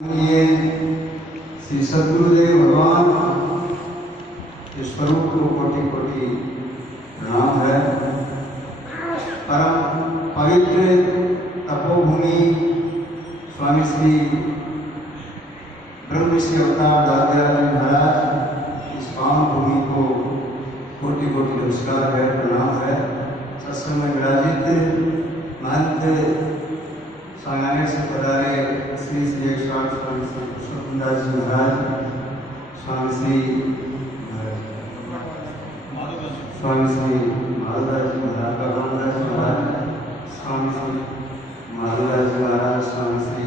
ये श्री सद्गुरुदेव भगवान स्वरूप को कोटि कोटि प्रणाम है। परम पवित्र तपोभूमि स्वामी श्री ब्रह्म श्री अवतार दादयानंद महाराज इस पावन भूमि को कोटि कोटि नमस्कार है, प्रणाम है। सत्संग में विराजित महंत सांगानेर से पधारे श्री श्री एक स्वामी कृष्णदास जी महाराज, स्वामी श्री माधवदास जी महाराज, भगवानदास जी महाराज, स्वामी श्री माधवदास जी महाराज, स्वामी श्री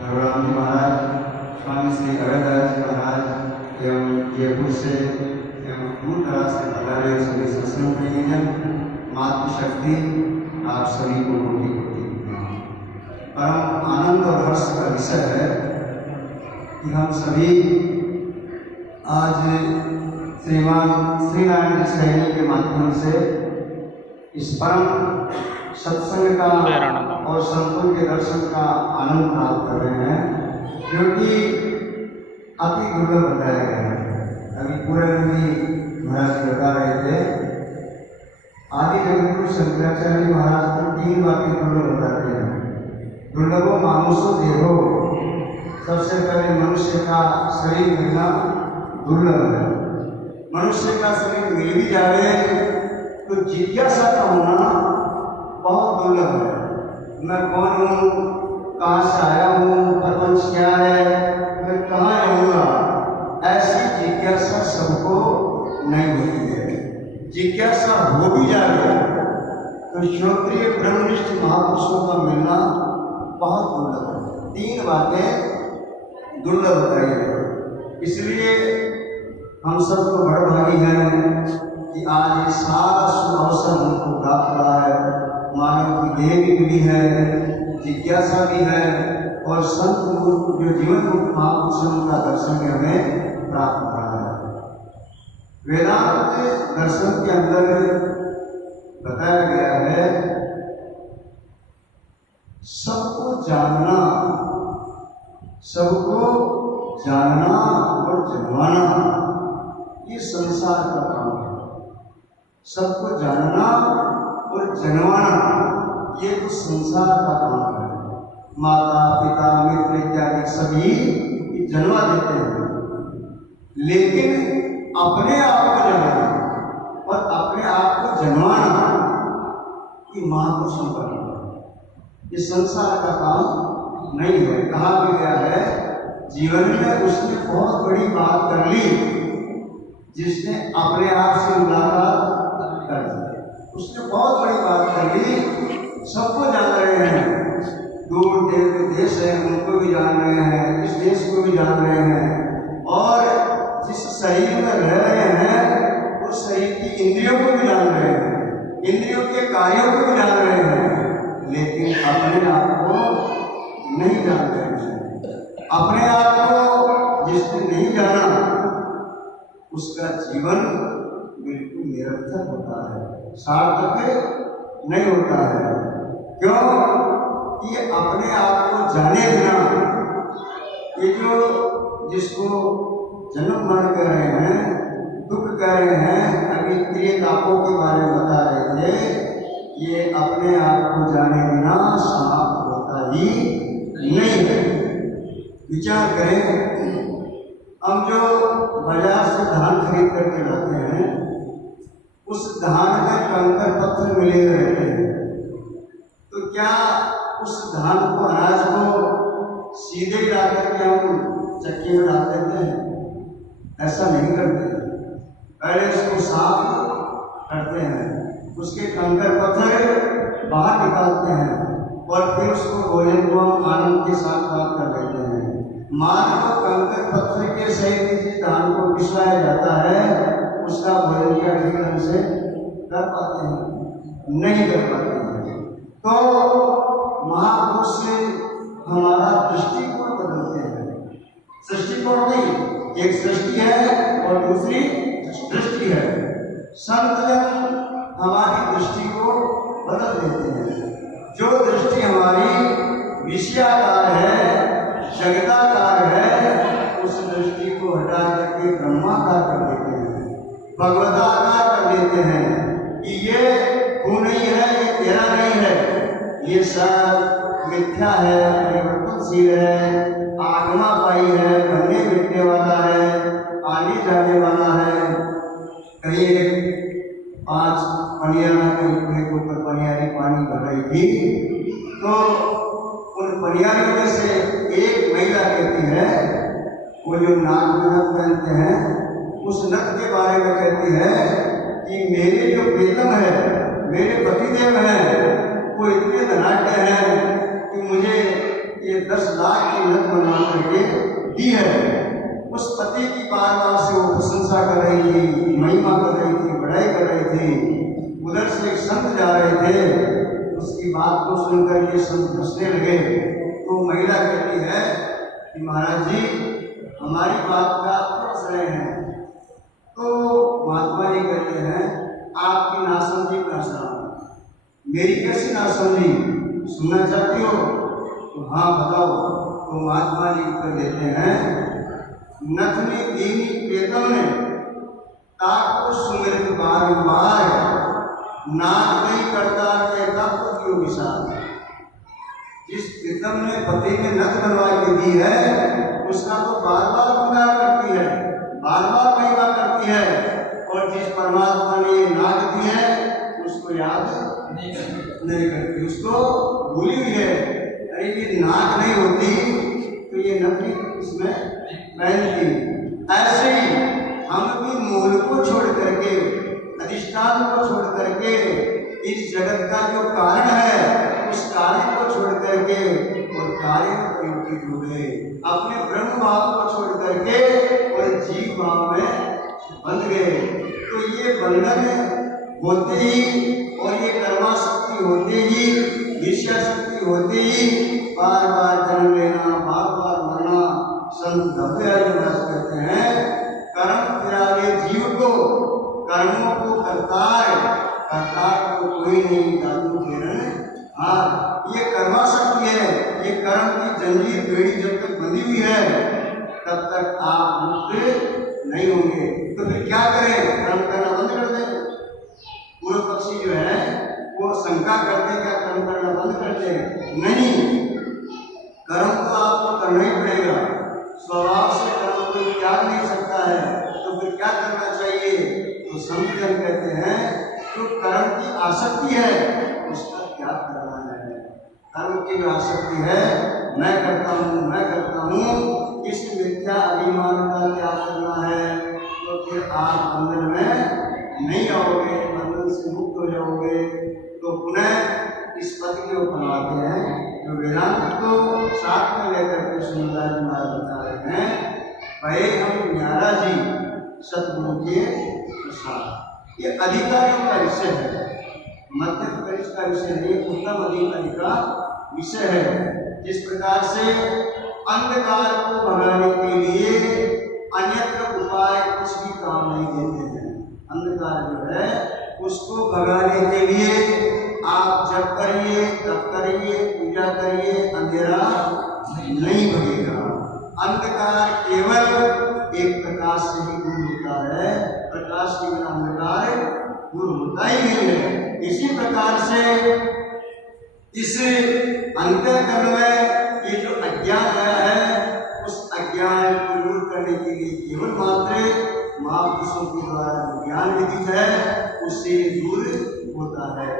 भगवान जी महाराज, स्वामी श्री अभयदास जी महाराज एवं जयपुर से एवं दूर दराज से पधारे सभी सत्संग प्रेमीजन, मातृशक्ति आप सभी को कोटि कोटि परम आनंद और हर्ष का विषय है कि हम सभी आज श्रीमान श्री नारायण सैनी के माध्यम से इस परम सत्संग का और संतों के दर्शन का आनंद प्राप्त कर रहे हैं, क्योंकि अति दुर्लभ बताया गया है। अभी पूरे महाराज बता रहे थे, आदि जगतगुरु शंकराचार्य महाराज को 3 बातें दुर्लभ बताते हैं। दुर्लभो मानुषो देहो, सबसे पहले मनुष्य का शरीर मिलना दुर्लभ है। मनुष्य का शरीर मिल भी जाए तो जिज्ञासा का होना बहुत दुर्लभ है। मैं कौन हूँ, कहाँ से आया हूँ, प्रपंच क्या है, मैं कहाँ रहूँगा, ऐसी जिज्ञासा सबको नहीं होती है। जिज्ञासा हो भी जाए तो क्षत्रिय ब्रह्मनिष्ठ महापुरुषों का मिलना बहुत दुर्लभ है। 3 बातें दुर्लभ बताई है। इसलिए हम सब तो बड़भागी हैं कि आज ये सारा शुभ अवसर हमको प्राप्त रहा है। मानव की देह भी मिली है, जिज्ञासा भी है, और संत लोग जो जीवन मुक्त महापुरुषों का दर्शन भी हमें प्राप्त हो रहा है। वेदांत दर्शन के अंदर बताया गया है, सबको जानना और जनवाना ये संसार का काम है। सबको जानना और जनवाना ये तो संसार का काम है। माता पिता मित्र इत्यादि सभी जन्मा देते हैं, लेकिन अपने आप को जानना और अपने आप को जनवाना ये महापुरुषों का काम है। ये संसार का काम नहीं है। कहा भी गया है, जीवन में उसने बहुत बड़ी बात कर ली जिसने अपने आप से मुलाकात कर दी। उसने बहुत बड़ी बात कर ली, सबको जान रहे हैं, दूर देश है उनको भी जान रहे हैं, इस देश को भी जान रहे हैं, और जिस शरीर में रह रहे हैं उस शरीर की इंद्रियों को भी जान रहे हैं, इंद्रियों के कार्यों को भी जान रहे हैं, लेकिन अपने आप को नहीं जान रहे हैं। अपने आप को जिसने नहीं जाना उसका जीवन बिल्कुल निरर्थक होता है, सार्थक नहीं होता है। क्यों कि अपने आप को जाने बिना ये जो जिसको जन्म मरण कह रहे हैं, दुख कह रहे हैं, अभी त्रितापों के बारे में बता रहे थे, ये अपने आप को जाने बिना समाप्त होता ही नहीं है। विचार करें, हम जो बाजार से धान खरीद करके लाते हैं, उस धान में कंकर पत्थर मिले रहते हैं, तो क्या उस धान को, अनाज को सीधे ला करके हम चक्की में डाल देते हैं? ऐसा नहीं करते। पहले उसको साफ करते हैं, उसके कंकर पत्थर बाहर निकालते हैं, और फिर उसको भोजन को हम आनंद के साथ बात कर लेते हैं। मान लो कंकर पत्थर के सहित जिस धान को पिसवाया जाता है, उसका भोजन क्या ठीक ढंग से कर पाते हैं? नहीं कर पाते हैं। तो महापुरुष से हमारा दृष्टिकोण बदलते हैं। दृष्टिकोण नहीं, एक सृष्टि है और दूसरी दृष्टि है। संत जन हमारी दृष्टि को बदल देते हैं। जो दृष्टि हमारी विषयाकार है भगवदाकार कर देते हैं कि ये तू नहीं है, ये तेरा नहीं है, ये सब मिथ्या है, परिवर्तनशील है, आगमा पाई है, बनने मिटने वाला है, आने जाने वाला है। कहीं 5 पनिया में कहीं कुएं के ऊपर पनियारी पानी भर रही थी, तो उन पनियारियों में से एक महिला कहती है, वो जो नाक में नथ पहनते हैं उस नथ के बारे में कहती है कि मेरे जो प्रीतम है, मेरे पतिदेव हैं, वो इतने धनाढ्य हैं कि मुझे ये 10 लाख की नथ बनवा करके दी है। उस पति की बार बार से वो प्रशंसा कर रही थी, महिमा कर रही थी, बड़ाई कर रही थी। उधर से एक संत जा रहे थे, उसकी बात को सुनकर के संत हंसने लगे। तो महिला कहती है कि महाराज जी हमारी बात का आप हंस रहे हैं। तो महात्मा जी कहते हैं आपकी नासमझी का श्राप, मेरी कैसी नासमझी, सुनना चाहती हो? तो हाँ बताओ। तो महात्मा जी उत्तर देते हैं, नथ ने दीनी प्रीतम ने ताको सुमृत बार बार, नाक नहीं करता कहता तो क्यों विशाल। जिस प्रीतम ने पति ने नथ बनवा के दी है उसका तो बार बार गुणगान करती है, बार बार महिमा करती है, और जिस परमात्मा ने ये नाक दी है उसको याद नहीं करती, उसको भूली हुई है। अरे ये नाक नहीं होती तो ये नथनी इसमें पहनती। ऐसे ही हम भी मूल को छोड़ करके, अधिष्ठान को छोड़ करके, इस जगत का जो कारण है उस कार्य को छोड़ करके और कार्य में प्रयुक्त हो गए, अपने ब्रह्म भाव को छोड़ करके और जीव भाव में बंध गए। तो ये बंधन होते ही और ये कर्मा शक्ति होते ही, विषय शक्ति होते ही बार बार जन्म लेना, बार बार मरना। संत दयालुदास कहते हैं कर्म त्यागे जीव को, कर्मों को करतार, करतार को कोई नहीं जादू घेरन हार। ये कर्मा शक्ति है, ये कर्म की जंजीर बेड़ी जब तक बंधी हुई है तब तक आप मुक्त नहीं होंगे। तो फिर क्या करें? कर्म करना बंद कर दें। पूर्व पक्षी जो है वो शंका करते क्या कर्म करना बंद कर दें? नहीं, कर्म तो आपको करना ही पड़ेगा। स्वभाव से कर्म कोई त्याग नहीं सकता है, तो फिर क्या करना चाहिए? तो संत जन कहते हैं जो कर्म की आसक्ति है उसका त्याग करना है। कर्म की जो आसक्ति है, मैं करता हूँ, मैं करता हूँ, इस मिथ्या अभिमान का त्याग करना है, तो फिर आप बंधन में नहीं आओगे, बंधन से मुक्त हो जाओगे। तो पुनः इस पद के ऊपर आते हैं जो वेदांत को साथ में लेकर के सुंदर जी महाराज बता रहे हैं। भय हम न्यारा जी सतगुरु के प्रसाद, ये अधिकारियों का विषय है, मध्य प्रदेश का विषय नहीं, उत्तम अधिकारी का विषय है। जिस प्रकार से अंधकार को भगाने के लिए अन्यत्र उपाय कुछ भी काम नहीं देते हैं। अंधकार जो है उसको भगाने के लिए आप जप करिए, तप करिए, पूजा करिए, अंधेरा नहीं भगेगा। अंधकार केवल एक प्रकाश से ही दूर होता है, प्रकाश के बिना अंधकार दूर होता ही नहीं है। इसी प्रकार से इस अंतःकरण में ये जो अज्ञान आया है उस अज्ञान को दूर करने के लिए केवल मात्र महापुरुषों के द्वारा जो ज्ञान विदित है उससे दूर होता है।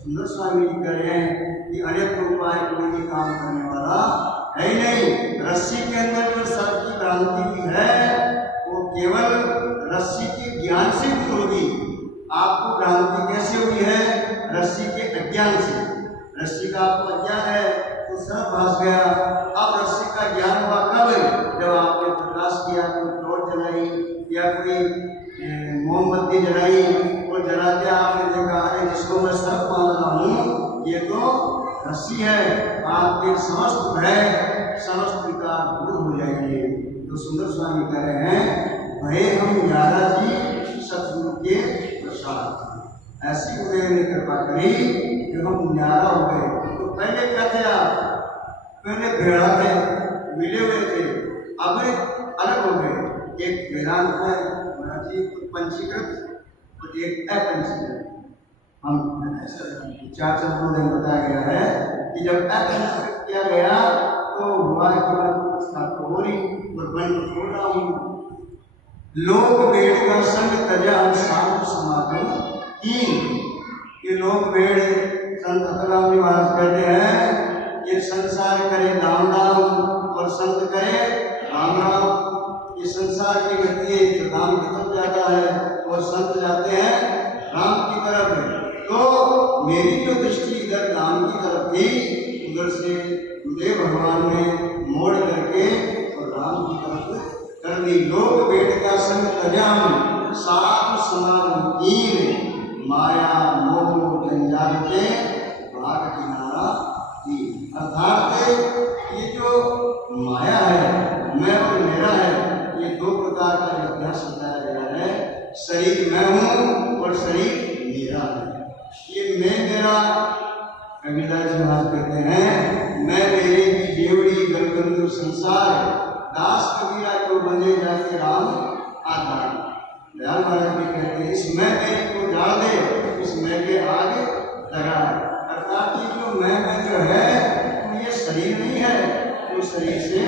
सुंदर स्वामी जी कह रहे हैं कि अनेक उपाय कोई भी काम करने वाला है ही नहीं। रस्सी के अंदर जो सर्प की भ्रांति भी है वो केवल रस्सी के ज्ञान से दूर होगी। आपको भ्रांति कैसे हुई है? रस्सी के अज्ञान से। रस्सी का आपको अज्ञान है तो सर्प फंस गया। अब रस्सी का ज्ञान हुआ कब? जब आपने प्रकाश किया, कोई टॉर्च जलाई या कोई मोमबत्ती जलाई और जलाते आपने देखा अरे जिसको मैं सर्प मान रहा हूँ ये तो रस्सी है। आपके समस्त भय, समस्त विकार दूर हो जाएंगे। तो सुंदर स्वामी कह रहे हैं भय हम न्यारा जी सतगुरु के प्रसाद, ऐसी उन्होंने कृपा करी कि हम न्यारा हो गए। तो पहले क्या थे आप? पहले भेड़ा थे, मिले हुए थे, अब अलग हो गए। एक वेदांत में पंचीकृत तो एक अपरिचित हम चार शब्दों में बताया गया है कि जब अपरिचित किया गया तो हुआ कि मैं स्थापित हो रही और बन छोड़ रहा हूँ। लोग बेड़ का संग तजा साधु समागम की। ये लोग बेड़ संत अतुलराम जी महाराज कहते हैं ये संसार करे राम राम और संत करे राम राम। ये संसार की गति है, राम की तरफ जाता है और संत जाते हैं राम की तरफ। तो मेरी जो दृष्टि इधर राम की तरफ थी उधर से मुझे भगवान ने मोड़ करके और राम की तरफ कर दी। लोग बेट का संग तजाम साधु समागम कीन माया मोह जंजाल के भाग किनारा की। अर्थात ये जो माया है मैं और मेरा है, ये दो प्रकार का जो अभ्यास बताया गया है। शरीर मैं हूँ और शरीर मेरा है। ये मैं मेरा कबीरदास जी महाराज कहते हैं मैं मेरे की देवड़ी गलगंधु संसार दास कबीरा को बने जाके राम आधार। दयाल महाराज भी कहते हैं इस मैं मेरे को जान दे, इस मैं के आगे लगा। अर्थात ये जो मैं जो है तो ये शरीर नहीं है, तो शरीर से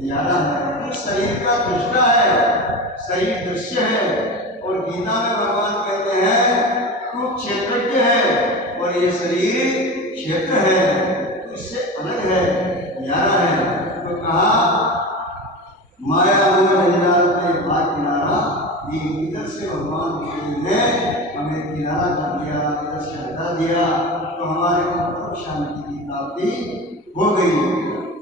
न्यारा है, तो शरीर का दृष्टा है, शरीर दृश्य है। और गीता में भगवान कहते हैं तू क्षेत्रज्ञ है और ये शरीर क्षेत्र है, तो इससे अलग है, न्यारा है। तो कहा माया मोह जंजाल के भाग किनारा, इधर से भगवान ने हमें किनारा कर दिया, इधर से हटा दिया, तो हमारे को शांति की प्राप्ति हो गई।